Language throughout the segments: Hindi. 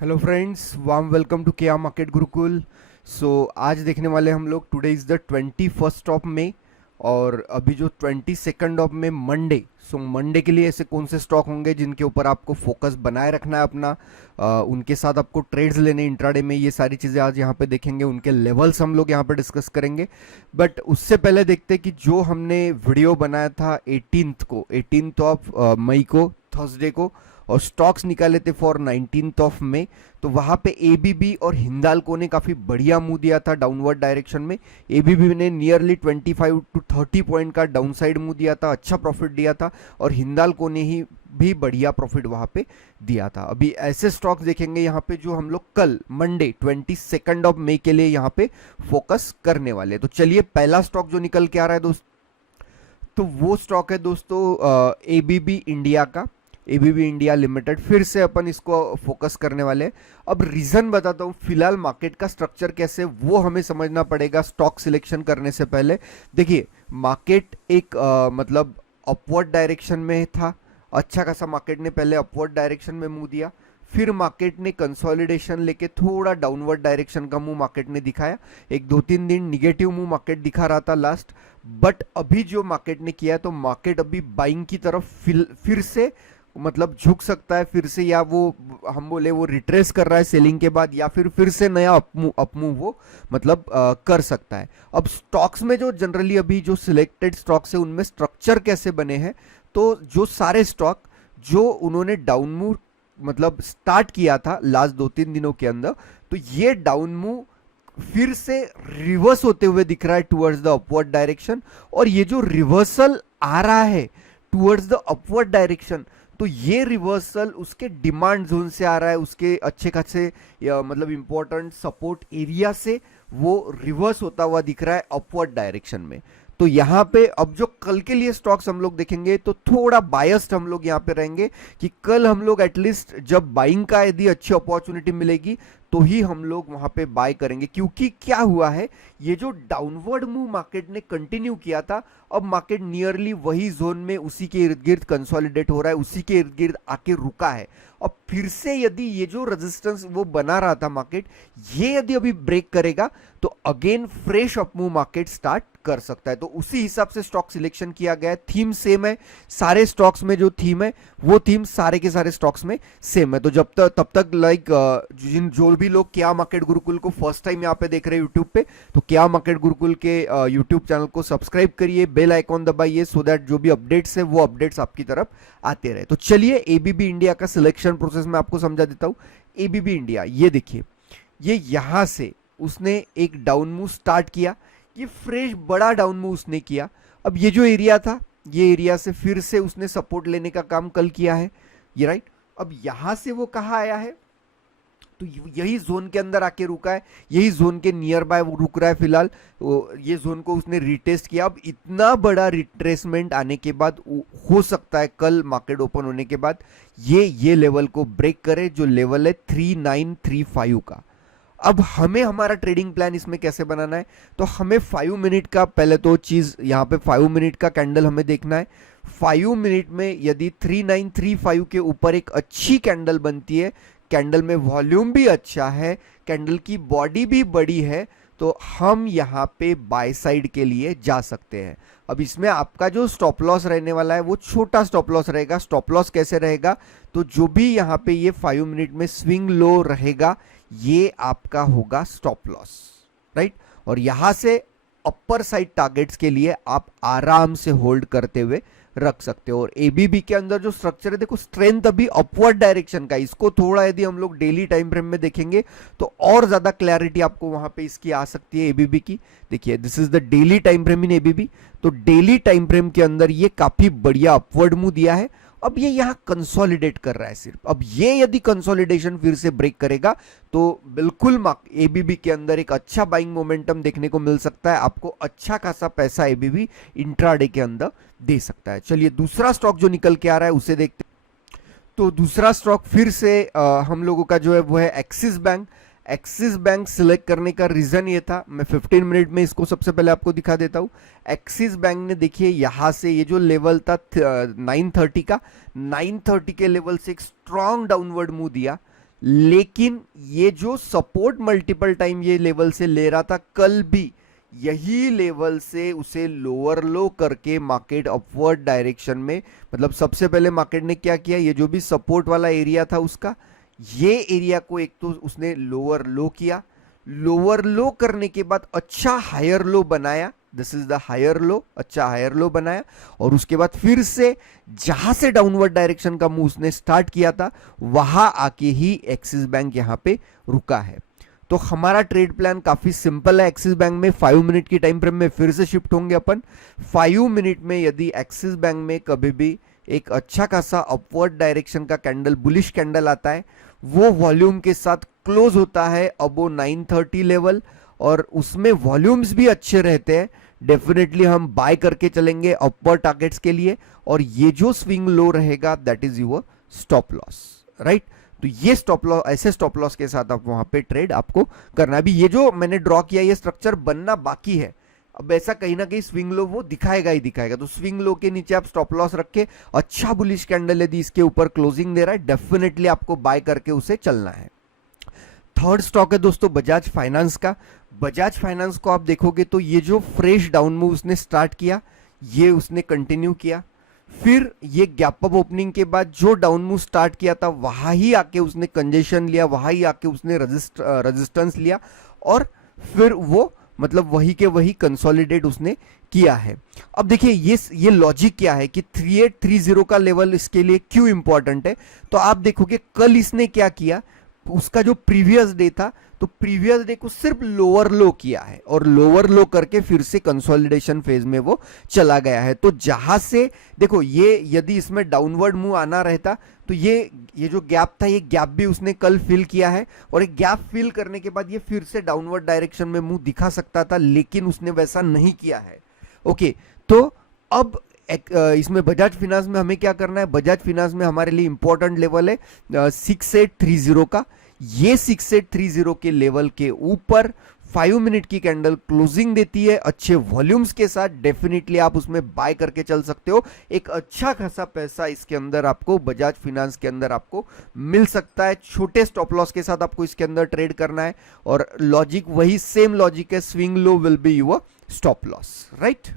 Hello friends, warm welcome to Keya market Gurukul. आज देखने वाले हम लोग today is the 21st of May और अभी जो 22nd of May Monday. Monday के लिए ऐसे कौन से स्टॉक होंगे जिनके ऊपर आपको फोकस बनाए रखना है अपना, उनके साथ आपको ट्रेड्स लेने इंट्राडे में, ये सारी चीज़ें आज यहाँ पे देखेंगे। उनके लेवल्स हम लोग यहाँ पे डिस्कस करेंगे। बट उससे पहले देखते हैं कि जो हमने वीडियो बनाया था 18th ऑफ मई को, थर्सडे को, और स्टॉक्स निकाले थे फॉर 19th ऑफ मई। तो वहां पे एबीबी और हिंदाल्को ने काफी बढ़िया मूव दिया था डाउनवर्ड डायरेक्शन में। एबीबी ने नियरली 25 to 30 पॉइंट का डाउनसाइड मूव दिया था, अच्छा प्रॉफिट दिया था, और हिंदाल्को ने ही भी बढ़िया प्रॉफिट वहां पे दिया था। अभी ऐसे स्टॉक्स देखेंगे यहाँ पे जो हम लोग कल मंडे 22nd ऑफ मई के लिए यहाँ पे फोकस करने वाले। तो चलिए, पहला स्टॉक जो निकल के आ रहा है दोस्त, तो वो स्टॉक है दोस्तों एबीबी इंडिया का, एबीबी इंडिया लिमिटेड। फिर से अपन इसको फोकस करने वाले हैं। अब रीजन बताता हूँ, फिलहाल मार्केट का स्ट्रक्चर कैसे वो हमें समझना पड़ेगा स्टॉक सिलेक्शन करने से पहले। देखिए, मार्केट एक मतलब अपवर्ड डायरेक्शन में था, अच्छा खासा मार्केट ने पहले अपवर्ड डायरेक्शन में मूव दिया, फिर मार्केट ने कंसोलिडेशन लेके थोड़ा डाउनवर्ड डायरेक्शन का मूव मार्केट ने दिखाया। एक 2-3 दिन निगेटिव मूव मार्केट दिखा रहा था लास्ट, बट अभी जो मार्केट ने किया है, तो मार्केट अभी बाइंग की तरफ फिर से मतलब झुक सकता है फिर से, या वो हम बोले वो रिट्रेस कर रहा है सेलिंग के बाद, या फिर से नया अपमूव वो मतलब कर सकता है। अब स्टॉक्स में जो जनरली अभी जो सिलेक्टेड स्टॉक्स है उनमें स्ट्रक्चर कैसे बने हैं, तो जो सारे स्टॉक जो उन्होंने डाउन मूव मतलब स्टार्ट किया था लास्ट 2-3 दिनों के अंदर, तो ये डाउन मूव फिर से रिवर्स होते हुए दिख रहा है टुवर्ड्स द अपवर्ड डायरेक्शन। और ये जो रिवर्सल आ रहा है टुवर्ड्स द अपवर्ड डायरेक्शन, तो ये रिवर्सल उसके डिमांड जोन से आ रहा है, उसके अच्छे खासे मतलब इंपॉर्टेंट सपोर्ट एरिया से वो रिवर्स होता हुआ दिख रहा है अपवर्ड डायरेक्शन में। तो यहाँ पे अब जो कल के लिए स्टॉक्स हम लोग देखेंगे, तो थोड़ा बायस्ड हम लोग यहाँ पे रहेंगे कि कल हम लोग एटलीस्ट जब बाइंग का यदि अच्छी अपॉर्चुनिटी मिलेगी तो ही हम लोग वहां पे बाय करेंगे। क्योंकि क्या हुआ है, ये जो डाउनवर्ड मूव मार्केट ने कंटिन्यू किया था, अब मार्केट नियरली वही जोन में उसी के इर्द गिर्द कंसोलिडेट हो रहा है, उसी के इर्द गिर्द आके रुका है। अब फिर से यदि ये जो रेजिस्टेंस वो बना रहा था मार्केट, ये यदि अभी ब्रेक करेगा तो again fresh up move market start कर सकता है। तो उसी हिसाब से स्टॉक सिलेक्शन किया गया है। थीम सेम है सारे स्टॉक्स में, जो थीम है वो थीम सारे के सारे स्टॉक्स में सेम है। तो जब तक तब तक लाइक जो भी लोग क्या मार्केट गुरुकुल को फर्स्ट टाइम यहाँ पे देख रहे हैं यूट्यूब पे, तो क्या मार्केट गुरुकुल के यूट्यूब चैनल को सब्सक्राइब करिए, बेल आइकॉन दबाइए, सो दैट जो भी अपडेट्स है वो अपडेट्स आपकी तरफ आते रहे। तो चलिए, एबीबी इंडिया का सिलेक्शन प्रोसेस मैं आपको समझा देता हूँ। एबीबी इंडिया, ये देखिए, ये यहां से उसने एक डाउन मूव स्टार्ट किया, ये फ्रेश बड़ा डाउन मूव उसने किया। अब ये जो एरिया था, ये एरिया से फिर से उसने सपोर्ट लेने का काम कल किया है, ये राइट। अब यहां से वो कहा आया है, तो यही जोन के अंदर आके रुका है, यही जोन के नियर बाय वो रुक रहा है फिलहाल। ये जोन को उसने रिटेस्ट किया। अब इतना बड़ा रिट्रेसमेंट आने के बाद हो सकता है कल मार्केट ओपन होने के बाद ये लेवल को ब्रेक करे, जो लेवल है 3935 का। अब हमें हमारा ट्रेडिंग प्लान इसमें कैसे बनाना है, तो हमें 5 मिनट का पहले तो चीज यहाँ पे 5 मिनट का कैंडल हमें देखना है। 5 मिनट में यदि 3935 के ऊपर एक अच्छी कैंडल बनती है, कैंडल में वॉल्यूम भी अच्छा है, कैंडल की बॉडी भी बड़ी है, तो हम यहाँ पे बाय साइड के लिए जा सकते हैं। अब इसमें आपका जो स्टॉप लॉस रहने वाला है वो छोटा स्टॉप लॉस रहेगा। स्टॉप लॉस कैसे रहेगा, तो जो भी यहाँ पे ये 5 मिनट में स्विंग लो रहेगा, ये आपका होगा स्टॉप लॉस, राइट। और यहां से अपर साइड टारगेट्स के लिए आप आराम से होल्ड करते हुए रख सकते हो। और एबीबी के अंदर जो स्ट्रक्चर है, देखो स्ट्रेंथ अभी अपवर्ड डायरेक्शन का, इसको थोड़ा यदि हम लोग डेली टाइम फ्रेम में देखेंगे तो और ज्यादा क्लैरिटी आपको वहां पे इसकी आ सकती है एबीबी की। देखिए, this is the daily time frame in ABB. तो डेली टाइम फ्रेम के अंदर ये काफी बढ़िया अपवर्ड मूव दिया है। अब ये यहां कंसोलिडेट कर रहा है सिर्फ। अब ये यदि कंसोलिडेशन फिर से ब्रेक करेगा तो बिल्कुल एबीबी के अंदर एक अच्छा बाइंग मोमेंटम देखने को मिल सकता है। आपको अच्छा खासा पैसा एबीबी इंट्राडे के अंदर दे सकता है। चलिए, दूसरा स्टॉक जो निकल के आ रहा है उसे देखते हैं। तो दूसरा स्टॉक फिर से हम लोगों का जो है वो है axis bank. Axis bank select करने का रीजन ये था, मैं 15 मिनट में इसको सबसे पहले आपको दिखा देता हूं। एक्सिस बैंक ने देखिए यहां से ये जो लेवल था 930 का, 930 के लेवल से एक स्ट्रॉन्ग डाउनवर्ड मूव दिया। लेकिन ये जो सपोर्ट मल्टीपल टाइम ये लेवल से ले रहा था, कल भी यही लेवल से उसे लोअर लो करके मार्केट अपवर्ड डायरेक्शन में, मतलब सबसे पहले मार्केट ने क्या किया, ये जो भी सपोर्ट वाला एरिया था उसका, ये एरिया को एक तो उसने लोअर लो किया, लोअर लो करने के बाद अच्छा हायर लो बनाया, this is the higher low, अच्छा हायर लो बनाया, और उसके बाद फिर से जहां से डाउनवर्ड डायरेक्शन का मूव उसने स्टार्ट किया था वहां आके ही एक्सिस बैंक यहां पे रुका है। तो हमारा ट्रेड प्लान काफी सिंपल है। एक्सिस बैंक में 5 मिनट की टाइम फ्रेम में फिर से शिफ्ट होंगे अपन। 5 मिनट में यदि एक्सिस बैंक में कभी भी एक अच्छा खासा अपवर्ड डायरेक्शन का कैंडल, बुलिश कैंडल आता है, वो वॉल्यूम के साथ क्लोज होता है अबो 930 लेवल, और उसमें वॉल्यूम्स भी अच्छे रहते हैं, डेफिनेटली हम बाय करके चलेंगे अपर टारगेट्स के लिए, और ये जो स्विंग लो रहेगा that is your stop loss, right. तो ये स्टॉप लॉस, ऐसे स्टॉप लॉस के साथ आप वहां पे ट्रेड आपको करना है। अभी ये जो मैंने ड्रॉ किया ये स्ट्रक्चर बनना बाकी है, अब ऐसा कहीं ना कहीं स्विंग लो वो दिखाएगा ही दिखाएगा। तो स्विंग लो के नीचे आप स्टॉप लॉस रख के, अच्छा बुलिश कैंडल यदि इसके ऊपर क्लोजिंग दे रहा है, डेफिनेटली आपको बाय करके उसे चलना है। थर्ड स्टॉक है दोस्तों बजाज फाइनेंस का। बजाज फाइनेंस को आप देखोगे तो ये जो फ्रेश डाउन मूव उसने स्टार्ट किया, ये उसने कंटिन्यू किया, फिर ये गैप अप ओपनिंग के बाद जो डाउन मूव स्टार्ट किया था वहां ही आके उसने कंजेशन लिया, वहां ही आके उसने रेजिस्टेंस लिया, और फिर वो मतलब वही के वही कंसोलिडेट उसने किया है। अब देखिए ये लॉजिक क्या है कि 3830 का लेवल इसके लिए क्यों इंपॉर्टेंट है। तो आप देखोगे कल इसने क्या किया, उसका जो प्रीवियस डे था, तो प्रीवियस डे को सिर्फ लोअर लो किया है, और लोअर लो करके फिर से कंसोलिडेशन फेज में वो चला गया है। तो जहां से देखो ये यदि इसमें डाउनवर्ड मूव आना रहता तो ये जो गैप था, ये गैप भी उसने कल फिल किया है, और एक गैप फिल करने के बाद ये फिर से डाउनवर्ड डायरेक्शन में मूव दिखा सकता था, लेकिन उसने वैसा नहीं किया है। ओके, तो अब इसमें बजाज फाइनेंस में हमें क्या करना है, बजाज फाइनेंस में हमारे लिए इंपॉर्टेंट लेवल है 6830 का। ये 6830 के लेवल के ऊपर 5 मिनट की कैंडल क्लोजिंग देती है अच्छे वॉल्यूम्स के साथ, डेफिनेटली आप उसमें बाय करके चल सकते हो। एक अच्छा खासा पैसा इसके अंदर आपको बजाज फाइनेंस के अंदर आपको मिल सकता है। छोटे स्टॉप लॉस के साथ आपको इसके अंदर ट्रेड करना है, और लॉजिक वही सेम लॉजिक है, swing low will be your stop loss, right.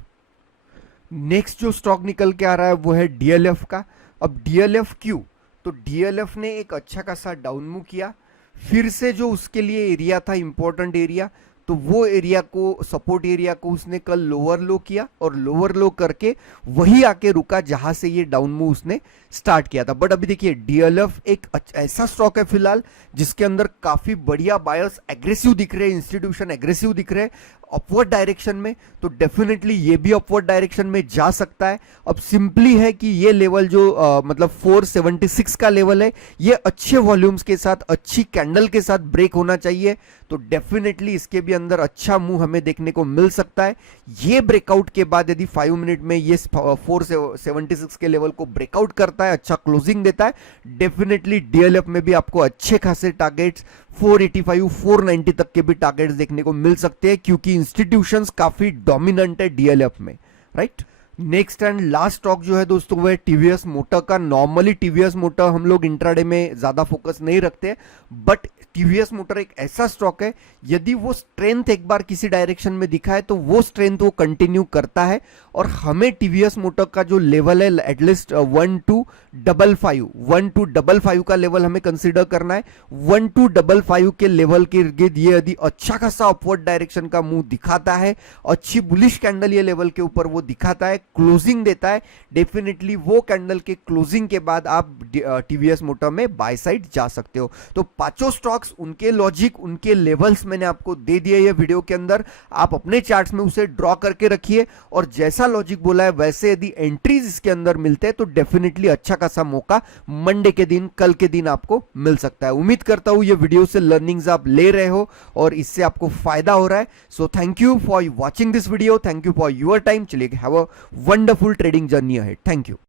Next जो स्टॉक निकल के आ रहा है वो है डीएलएफ का। अब डीएलएफ क्यों, तो डीएलएफ ने एक अच्छा खासा डाउन मूव किया, फिर से जो उसके लिए एरिया था इंपॉर्टेंट एरिया, तो वो एरिया को, सपोर्ट एरिया को उसने कल लोअर लो किया, और लोअर लो करके वही आके रुका जहां से ये डाउन मूव उसने स्टार्ट किया था। बट अभी देखिए डीएलएफ एक ऐसा स्टॉक है फिलहाल जिसके अंदर काफी बढ़िया बायर्स एग्रेसिव दिख रहे हैं, इंस्टीट्यूशन एग्रेसिव दिख रहे हैं अपवर्ड डायरेक्शन में, तो डेफिनेटली ये भी अपवर्ड डायरेक्शन में जा सकता है। अब सिंपली है कि ये लेवल जो मतलब 476 का लेवल है, ये अच्छे वॉल्यूम्स के साथ, अच्छी कैंडल के साथ ब्रेक होना चाहिए, तो डेफिनेटली इसके भी अंदर अच्छा मूव हमें देखने को मिल सकता है। ये ब्रेकआउट के बाद यदि 5 मिनट में ये 476 के लेवल को ब्रेकआउट करता है, अच्छा क्लोजिंग देता है, डेफिनेटली डीएलएफ में भी आपको अच्छे खासे टारगेट्स 485 490 तक के भी टारगेट्स देखने को मिल सकते हैं, क्योंकि इंस्टीट्यूशंस काफी डोमिनेंट है डीएलएफ में, right. Next and last stock जो है दोस्तों वो है टीवीएस मोटर का। नॉर्मली टीवीएस मोटर हम लोग इंट्राडे में ज्यादा फोकस नहीं रखते, बट टीवीएस मोटर एक ऐसा स्टॉक है यदि वो स्ट्रेंथ एक बार किसी डायरेक्शन में दिखा है तो वो स्ट्रेंथ वो कंटिन्यू करता है, और हमें टीवीएस मोटर का जो लेवल है एटलीस्ट 1255 का लेवल हमें कंसीडर करना है। 1255 के लेवल के इर्द ये यदि अच्छा खासा अपवर्ड डायरेक्शन का मूव दिखाता है, अच्छी बुलिश कैंडल ये लेवल के ऊपर वो दिखाता है, क्लोजिंग देता है, डेफिनेटली वो कैंडल के क्लोजिंग के बाद आप टीवीएस मोटर में बाय साइड जा सकते हो। तो पांचों स्टॉक्स, उनके लॉजिक, उनके लेवल्स मैंने आपको दे दिए ये वीडियो के अंदर, आप अपने चार्ट्स में उसे ड्रॉ करके रखिए, और जैसा लॉजिक बोला है वैसे यदि एंट्रीज इसके अंदर मिलते हैं तो डेफिनेटली अच्छा खासा मौका मंडे के दिन, कल के दिन आपको मिल सकता है। उम्मीद करता हूं ये वीडियो से लर्निंग्स आप ले रहे हो और इससे आपको फायदा हो रहा है। So thank you for watching this video, thank you for your time. चलिए, have a wonderful trading journey ahead. Thank you.